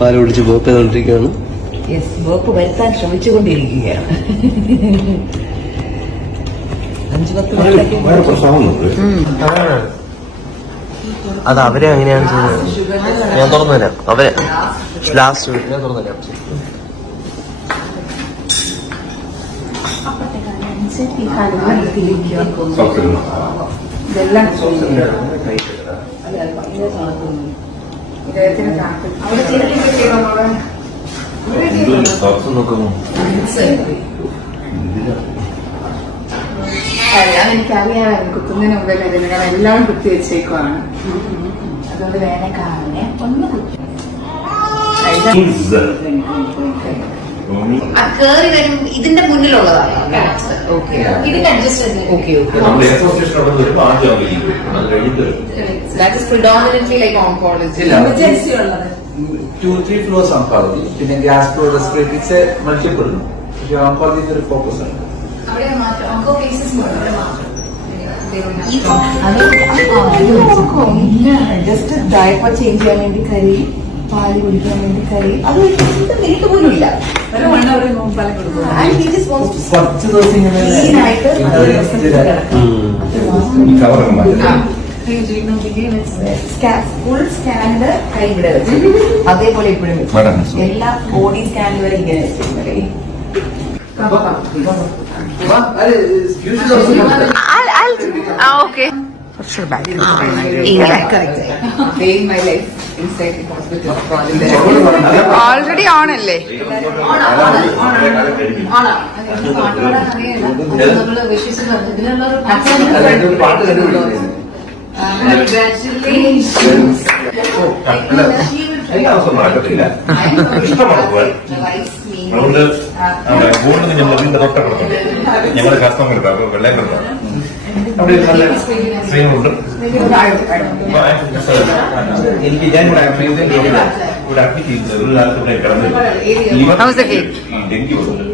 പാൽ കുടിച്ച് bop ചെയ്തോണ്ടിരിക്കുകയാണ് yes bop വരുത്താൻ ശ്രമിച്ചുകൊണ്ടിരിക്കുകയാണ്. അഞ്ചു പത്ത് അത് അവരെ അങ്ങനെയാണ് ചെയ്യുന്നത് ഞാൻ തുറന്നു തരാം. അവരെ ലാസ്റ്റ് ഞാൻ തുറന്നു തരാം. ഇതെല്ലാം അറിയാം എനിക്കറിയാം. കുത്തുന്നതിന് മുമ്പേ ഞാൻ എല്ലാം കുത്തി വെച്ചേക്കുവാണ്. അതുകൊണ്ട് കാണണേ ഒന്ന് കുത്തി കേറി വരും ഇതിന്റെ മുന്നിലുള്ളതാണ്. ഓക്കെ. ഇതിന്റെ അഡ്ജസ്റ്റ് ഓക്കെ ഓക്കെ. നമ്മൾ അസോസിയേഷൻ അവിടെ വരുമ്പോൾ ആദ്യം അവർ ചെയ്യും അത് കഴിഞ്ഞിട്ട് that is predominantly like oncology emergency ഉള്ളത് ടു ത്രീ ഫ്ലോസ് ഓങ്കോളജി പിന്നെ ഗ്യാസ്ട്രോ റെസ്പിറേറ്ററി മൾട്ടിപ്പിൾ പക്ഷേ ഓങ്കോളജി ഒരു ഫോക്കസ് ആണ് അവിടെ onco cases just diaper change ചെയ്യാൻ വേണ്ടി കരി പാൽ കുടിക്കാൻ വേണ്ടി കറി. അത് മിനിറ്റ് പോലും ഇല്ല. കുറച്ച് ദിവസം ഇങ്ങനെ ഫുൾ സ്കാൻഡ് കൈ ഇവിടെ വെച്ച്. അതേപോലെ ഇപ്പോഴും എല്ലാ ബോഡി സ്കാനിൽ വരെ ഇങ്ങനെ മൈ ലൈഫ് ഹോസ്പിറ്റൽ ഓൾറെഡി ആണല്ലേ ഞങ്ങൾ ഞങ്ങളുടെ കസ്റ്റമർ കിട്ടാം വെള്ളം കിട്ടാം അവിടെ ഒരു നല്ല സ്ത്രീകളുണ്ട് എനിക്ക് ഞാൻ ഇവിടെ അഡ്മിറ്റ് ചെയ്തില്ല ഇവിടെ അഡ്മിറ്റ് ചെയ്തത് ഒരു കാലത്ത്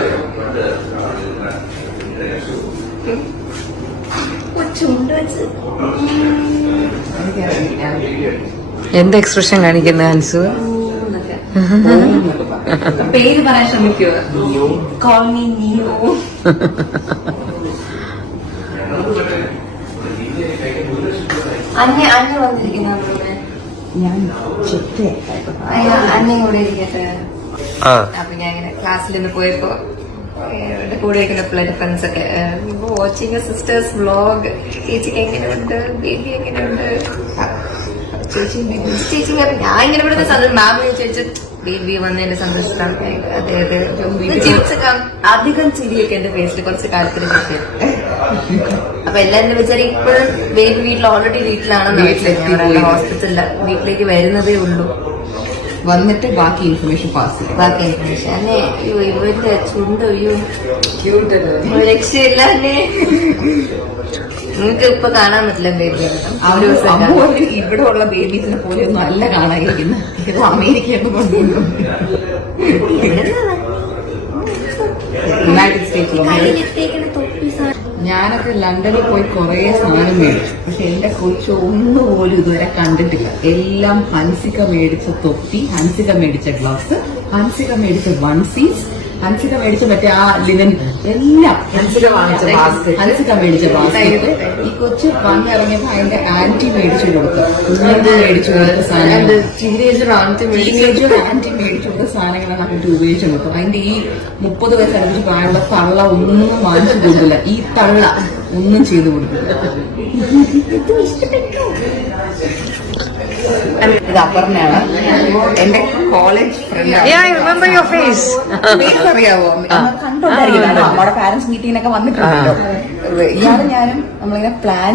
എന്ത് എക്സ്പ്രഷൻ കാണിക്കുന്ന ഹൻസു പേര് പറയാൻ ശ്രമിക്കുക അന്നെ അന്യ വന്നിരിക്കുന്ന ഞാൻ അന്യ കൂടെ ഇരിക്കട്ടെ. ആ. അപ്പൊ ഞാൻ ഇങ്ങനെ ക്ലാസ്സിൽ നിന്ന് പോയപ്പോ എന്റെ കൂടെ ഇരിക്കുന്ന പിള്ളേരുടെ ഫ്രണ്ട്സ് ഒക്കെ. വാച്ചിങ് സിസ്റ്റേഴ്സ് വ്ലോഗ് ചേച്ചിക്ക് എങ്ങനെയുണ്ട്? ബേബി എങ്ങനെയുണ്ട്? ചേച്ചി ചേച്ചി ഞാൻ ഇങ്ങനെ ഇവിടെ സന്തോഷം. മാമിനെ ബേബി വന്നതിന്റെ സന്തോഷം അതെ അതെ. ഒന്ന് ചിരിച്ച് കാ- അധികം ചിരിയൊക്കെ എന്റെ ഫേസിൽ കുറച്ച് കാലത്തിന് ശേഷം അപ്പൊ എല്ലാരും വിചാരി ഇപ്പോഴും ബേബി വീട്ടിൽ ഓൾറെഡി വീട്ടിലാണ് വീട്ടിലെത്തി. ഹോസ്പിറ്റലിൽ വീട്ടിലേക്ക് വരുന്നതേ ഉള്ളൂ. വന്നിട്ട് ബാക്കി ഇൻഫർമേഷൻ പാസ് ചെയ്യും. ബാക്കി ഇൻഫർമേഷൻ അല്ലേ? അയ്യോ ഇവന്റെ ചുണ്ട് അയ്യോ. ക്യൂട്ട് ഒരു രക്ഷയില്ല അല്ലേ? നിങ്ങൾക്ക് ഇപ്പൊ കാണാൻ പറ്റില്ല ബേബി ഇവിടെ ഉള്ള ബേബീസിനെ പോലെ ഒന്നും അല്ല കാണാതിരിക്കുന്നത് ഇത് അമേരിക്കയിൽ കൊണ്ടുവന്നു യുണൈറ്റഡ് സ്റ്റേറ്റ്സിലോ ഞാനൊക്കെ ലണ്ടനിൽ പോയി കുറേ സാധനം മേടിച്ചു. പക്ഷെ എന്റെ കൊച്ചു ഒന്നുപോലും ഇതുവരെ കണ്ടിട്ടില്ല. എല്ലാം ഹൻസിക മേടിച്ച തൊപ്പി ഹൻസിക മേടിച്ച ഗ്ലൗസ് ഹൻസിക മേടിച്ച വൺസീസ് ഹൻസിക മേടിച്ച മറ്റേ ആ ലിനൻ എല്ലാം ഹൻസിക വാങ്ങിച്ച ബാസ്കറ്റ് ഹൻസിക മേടിച്ച ബാസ്കറ്റ് ഈ കൊച്ചു വന്നിറങ്ങിയപ്പോ അതിന്റെ ആന്റി മേടിച്ചു കൊടുത്തു. മേടിച്ചു കൊടുത്ത സാധനങ്ങൾ ടീനേജർ ആൺകുട്ടി ടീനേജർ ആന്റി മേടിച്ചു കൊടുത്ത സാധനങ്ങളാണ് അവർക്ക് ഉപയോഗിച്ചു കൊടുക്കും അതിന്റെ ഈ മുപ്പത് വയസ്സ് അടുപ്പിച്ച് പ്രായമുള്ള തള്ള ഒന്നും വാങ്ങിച്ചു കൊടുക്കില്ല ഈ തള്ള ഒന്നും ചെയ്തു കൊടുക്കില്ല ഇത് അപർണയാണ്. എന്റെ കോളേജ്. ഫ്രണ്ട് അറിയാവോ കണ്ടോണ്ടായിരിക്കും. നമ്മുടെ പാരന്റ്സ് മീറ്റിംഗിനൊക്കെ വന്നിട്ടുണ്ടല്ലോ. ഇയാളും ഞാനും നമ്മളിങ്ങനെ പ്ലാൻ